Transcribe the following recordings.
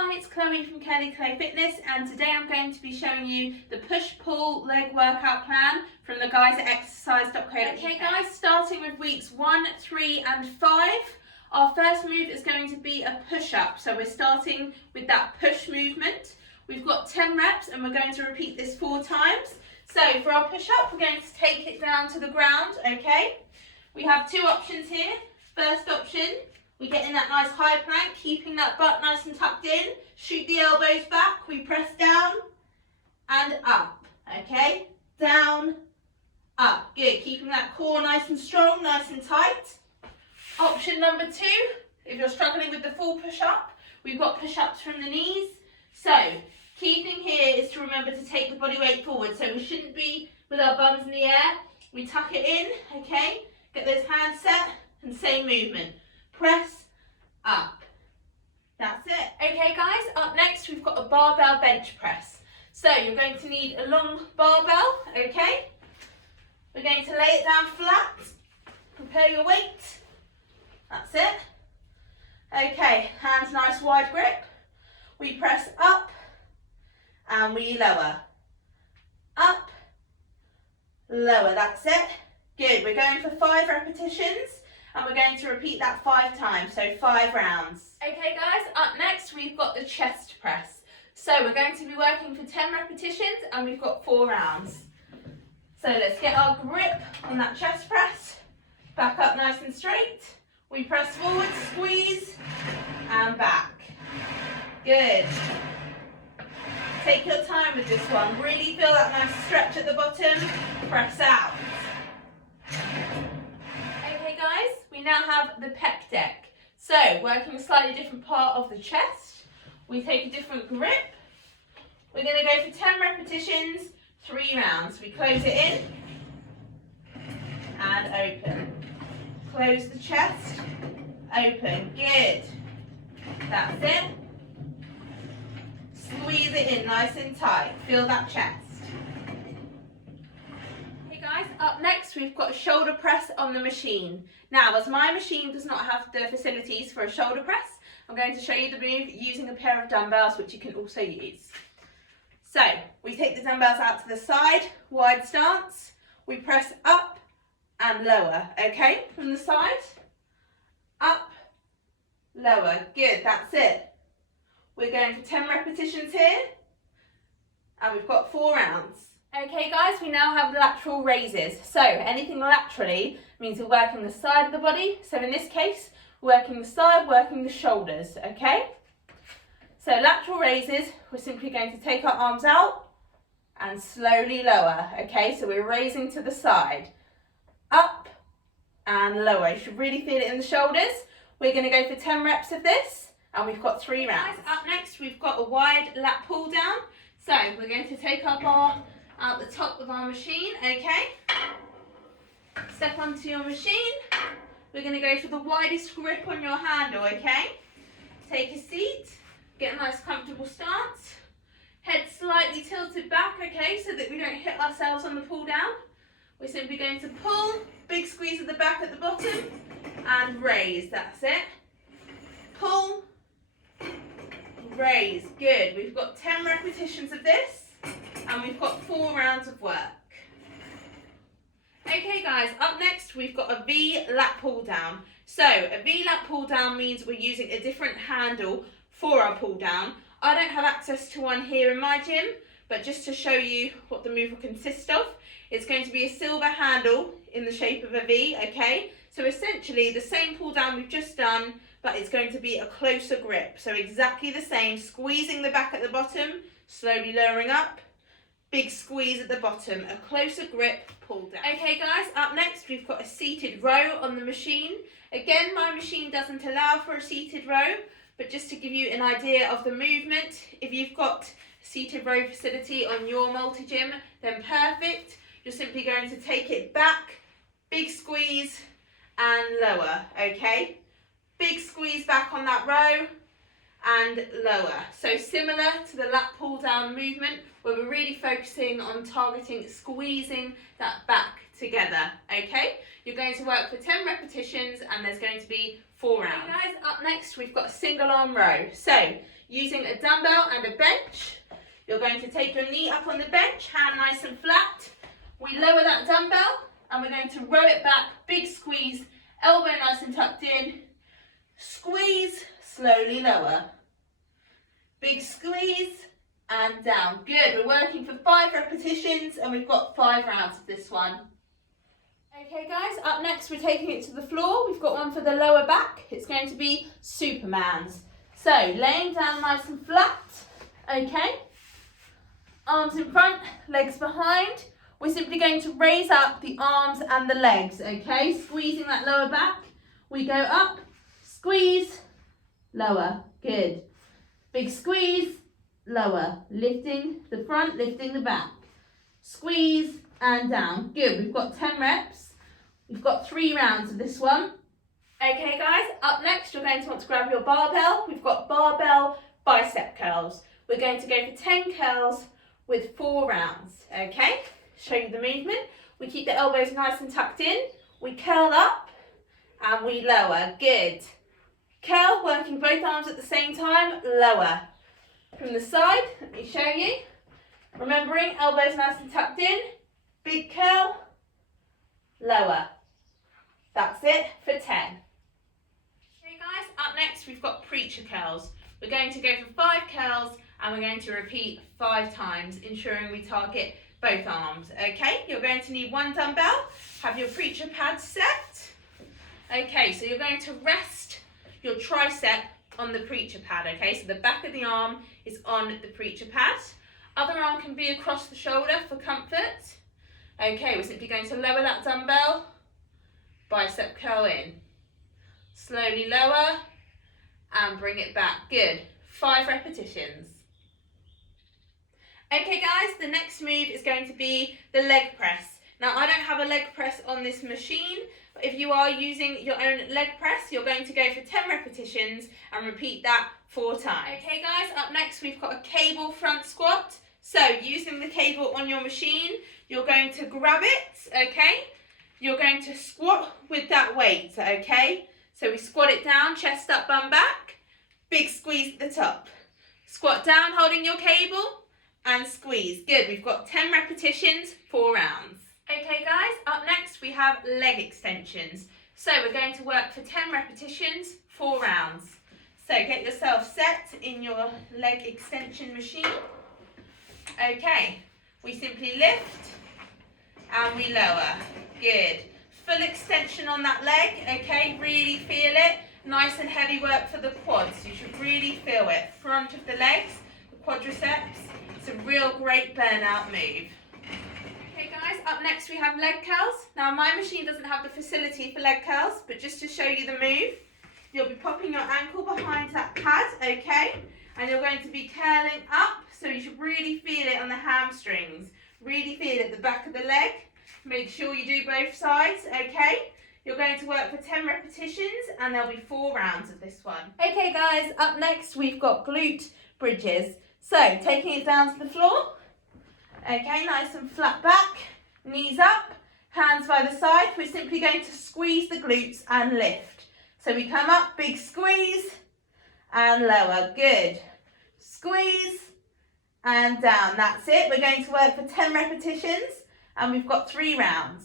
Hi, it's Chloe from Curly Chlo Fitness, and today I'm going to be showing you the push-pull leg workout plan from the guys at exercise.co.uk. Okay guys, starting with weeks 1, 3 and 5, our first move is going to be a push-up. So we're starting with that push movement. We've got 10 reps and we're going to repeat this 4 times. So for our push-up, we're going to take it down to the ground, okay? We have 2 options here. First option, we get in that nice high plank, keeping that butt nice and tucked in. Shoot the elbows back. We press down and up. Okay? Down, up. Good. Keeping that core nice and strong, nice and tight. Option number 2, if you're struggling with the full push-up, we've got push-ups from the knees. So, key thing here is to remember to take the body weight forward. So we shouldn't be with our bums in the air. We tuck it in, okay? Get those hands set and same movement. Press up. That's it. Okay guys, up next we've got a barbell bench press. So you're going to need a long barbell, okay? We're going to lay it down flat. Prepare your weight. That's it. Okay, hands nice wide grip. We press up and we lower. Up, lower, that's it. Good, we're going for 5 repetitions. And we're going to repeat that 5 times, so 5 rounds. Okay guys, up next we've got the chest press. So we're going to be working for 10 repetitions and we've got 4 rounds. So let's get our grip on that chest press. Back up nice and straight. We press forward, squeeze, and back. Good. Take your time with this one. Really feel that nice stretch at the bottom. Press out. Guys, we now have the pec deck. So, working a slightly different part of the chest, we take a different grip. We're going to go for 10 repetitions, 3 rounds. We close it in and open. Close the chest, open. Good. That's it. Squeeze it in nice and tight. Feel that chest. Guys, up next we've got a shoulder press on the machine. Now, as my machine does not have the facilities for a shoulder press, I'm going to show you the move using a pair of dumbbells, which you can also use. So, we take the dumbbells out to the side, wide stance. We press up and lower, okay? From the side, up, lower. Good, that's it. We're going for 10 repetitions here, and we've got 4 rounds. Okay guys, we now have lateral raises. So anything laterally means we're working the side of the body. So in this case, working the side, working the shoulders, okay? So lateral raises, we're simply going to take our arms out and slowly lower, okay? So we're raising to the side, up and lower. You should really feel it in the shoulders. We're going to go for 10 reps of this and we've got 3 rounds. Up next, we've got a wide lat pull down. So we're going to take our bar out the top of our machine, okay? Step onto your machine. We're going to go for the widest grip on your handle, okay? Take a seat, get a nice comfortable stance. Head slightly tilted back, okay, so that we don't hit ourselves on the pull down. We're simply going to pull, big squeeze at the back at the bottom, and raise, that's it. Pull, raise, good. We've got 10 repetitions of this. And we've got 4 rounds of work. Okay guys, up next we've got a V lat pull down. So a V lat pull down means we're using a different handle for our pull down. I don't have access to one here in my gym, but just to show you what the move will consist of, it's going to be a silver handle in the shape of a V, okay? So essentially the same pull down we've just done, but it's going to be a closer grip. So exactly the same, squeezing the back at the bottom, slowly lowering up. Big squeeze at the bottom, a closer grip, pull down. Okay guys, up next we've got a seated row on the machine. Again, my machine doesn't allow for a seated row, but just to give you an idea of the movement, if you've got a seated row facility on your multi-gym, then perfect. You're simply going to take it back, big squeeze and lower, okay? Big squeeze back on that row and lower. So similar to the lat pull down movement, where we're really focusing on targeting squeezing that back together, okay? You're going to work for 10 repetitions and there's going to be 4 rounds. Okay guys, up next we've got a single arm row. So using a dumbbell and a bench. You're going to take your knee up on the bench, hand nice and flat. We lower that dumbbell and we're going to row it back, big squeeze, elbow nice and tucked in. Squeeze, slowly lower. Big squeeze and down. Good, we're working for 5 repetitions and we've got 5 rounds of this one. Okay guys, up next we're taking it to the floor. We've got one for the lower back. It's going to be Superman's. So, laying down nice and flat, okay. Arms in front, legs behind. We're simply going to raise up the arms and the legs, okay? Squeezing that lower back. We go up, squeeze, lower, good. Big squeeze, lower, lifting the front, lifting the back. Squeeze and down, good. We've got 10 reps. We've got 3 rounds of this one. Okay guys, up next you're going to want to grab your barbell. We've got barbell bicep curls. We're going to go for 10 curls with 4 rounds, okay? Show you the movement. We keep the elbows nice and tucked in. We curl up and we lower, good. Curl, working both arms at the same time, lower. From the side, let me show you. Remembering, elbows nice and tucked in, big curl, lower. That's it for 10. Okay guys, up next we've got preacher curls. We're going to go for 5 curls and we're going to repeat 5 times, ensuring we target both arms. Okay, you're going to need 1 dumbbell, have your preacher pad set. Okay, so you're going to rest your tricep on the preacher pad, okay? So the back of the arm is on the preacher pad. Other arm can be across the shoulder for comfort. Okay, we're simply going to lower that dumbbell, bicep curl in. Slowly lower and bring it back. Good. 5 repetitions. Okay guys, the next move is going to be the leg press. Now I don't have a leg press on this machine, but if you are using your own leg press, you're going to go for 10 repetitions and repeat that 4 times. Okay guys, up next we've got a cable front squat. So using the cable on your machine, you're going to grab it, okay? You're going to squat with that weight, okay? So we squat it down, chest up, bum back, big squeeze at the top. Squat down, holding your cable, and squeeze. Good, we've got 10 repetitions, 4 rounds. Okay guys, up next we have leg extensions. So we're going to work for 10 repetitions, 4 rounds. So get yourself set in your leg extension machine. Okay, we simply lift and we lower. Good. Full extension on that leg, okay? Really feel it. Nice and heavy work for the quads. You should really feel it. Front of the legs, the quadriceps. It's a real great burnout move. Okay guys, up next we have leg curls. Now my machine doesn't have the facility for leg curls, but just to show you the move, you'll be popping your ankle behind that pad, okay? And you're going to be curling up, so you should really feel it on the hamstrings. Really feel it at the back of the leg. Make sure you do both sides, okay? You're going to work for 10 repetitions and there'll be 4 rounds of this one. Okay guys, up next we've got glute bridges. So, taking it down to the floor. Okay, nice and flat back, knees up, hands by the side. We're simply going to squeeze the glutes and lift. So we come up, big squeeze and lower, good. Squeeze and down, that's it. We're going to work for 10 repetitions and we've got 3 rounds.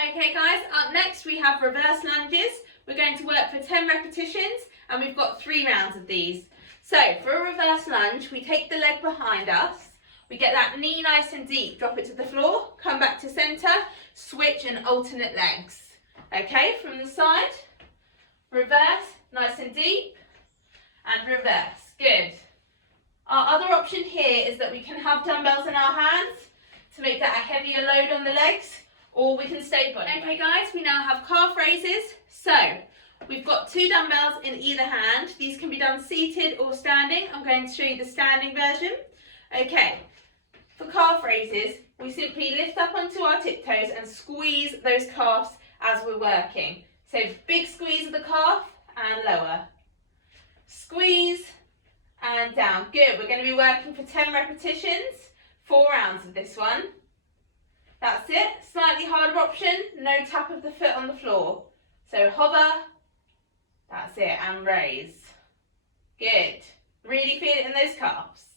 Okay guys, up next we have reverse lunges. We're going to work for 10 repetitions and we've got 3 rounds of these. So for a reverse lunge, we take the leg behind us. We get that knee nice and deep, drop it to the floor, come back to center, switch and alternate legs. Okay, from the side, reverse, nice and deep, and reverse, good. Our other option here is that we can have dumbbells in our hands to make that a heavier load on the legs, or we can stay body weight. Okay guys, we now have calf raises. So, we've got 2 dumbbells in either hand. These can be done seated or standing. I'm going to show you the standing version. Okay. For calf raises, we simply lift up onto our tiptoes and squeeze those calves as we're working. So big squeeze of the calf and lower. Squeeze and down. Good. We're going to be working for 10 repetitions, 4 rounds of this one. That's it. Slightly harder option, no tap of the foot on the floor. So hover, that's it, and raise. Good. Really feel it in those calves.